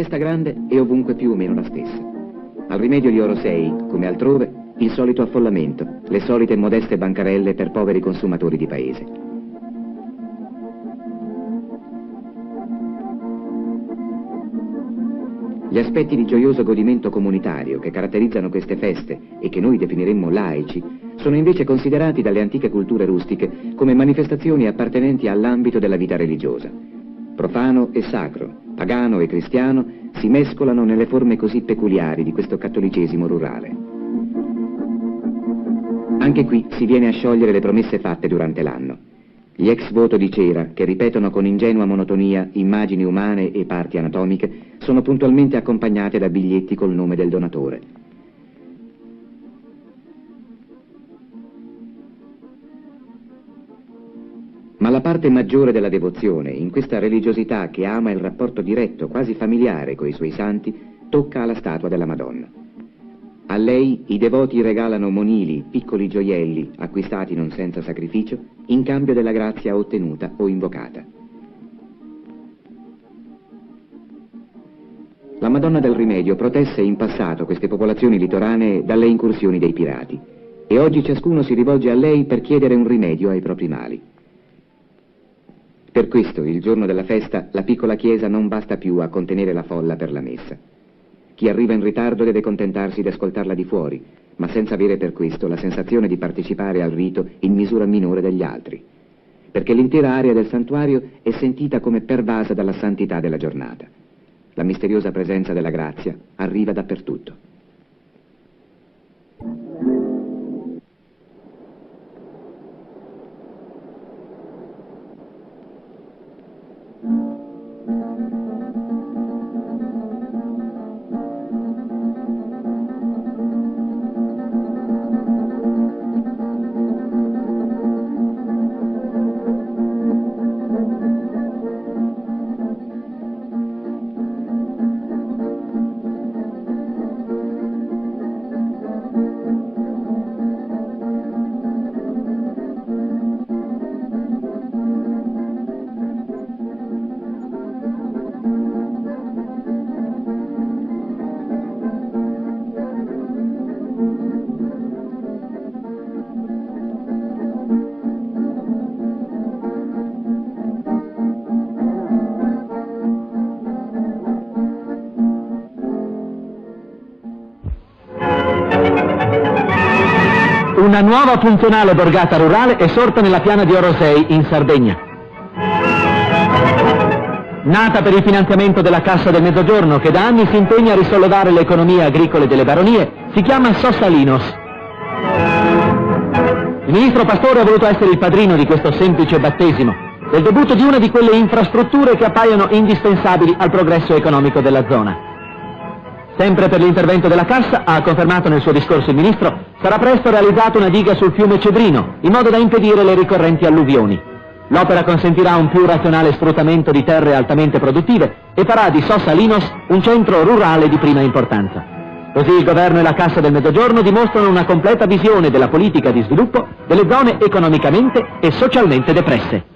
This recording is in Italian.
festa grande è ovunque più o meno la stessa. Al Rimedio di Orosei, come altrove, il solito affollamento, le solite modeste bancarelle per poveri consumatori di paese. Gli aspetti di gioioso godimento comunitario che caratterizzano queste feste e che noi definiremmo laici sono invece considerati dalle antiche culture rustiche come manifestazioni appartenenti all'ambito della vita religiosa. Profano e sacro, pagano e cristiano si mescolano nelle forme così peculiari di questo cattolicesimo rurale. Anche qui si viene a sciogliere le promesse fatte durante l'anno. Gli ex voto di cera, che ripetono con ingenua monotonia immagini umane e parti anatomiche, sono puntualmente accompagnate da biglietti col nome del donatore. Ma la parte maggiore della devozione, in questa religiosità che ama il rapporto diretto, quasi familiare, coi suoi santi, tocca alla statua della Madonna. A lei i devoti regalano monili, piccoli gioielli, acquistati non senza sacrificio, in cambio della grazia ottenuta o invocata. La Madonna del Rimedio protesse in passato queste popolazioni litoranee dalle incursioni dei pirati, e oggi ciascuno si rivolge a lei per chiedere un rimedio ai propri mali. Per questo, il giorno della festa, la piccola chiesa non basta più a contenere la folla per la messa. Chi arriva in ritardo deve contentarsi di ascoltarla di fuori, ma senza avere per questo la sensazione di partecipare al rito in misura minore degli altri, perché l'intera area del santuario è sentita come pervasa dalla santità della giornata. La misteriosa presenza della grazia arriva dappertutto. Una nuova funzionale borgata rurale è sorta nella piana di Orosei, in Sardegna. Nata per il finanziamento della Cassa del Mezzogiorno, che da anni si impegna a risollevare le economie agricole delle baronie, si chiama Sossalinos. Il ministro Pastore ha voluto essere il padrino di questo semplice battesimo, del debutto di una di quelle infrastrutture che appaiono indispensabili al progresso economico della zona. Sempre per l'intervento della Cassa, ha confermato nel suo discorso il Ministro, sarà presto realizzata una diga sul fiume Cedrino, in modo da impedire le ricorrenti alluvioni. L'opera consentirà un più razionale sfruttamento di terre altamente produttive e farà di Sossalinos un centro rurale di prima importanza. Così il Governo e la Cassa del Mezzogiorno dimostrano una completa visione della politica di sviluppo delle zone economicamente e socialmente depresse.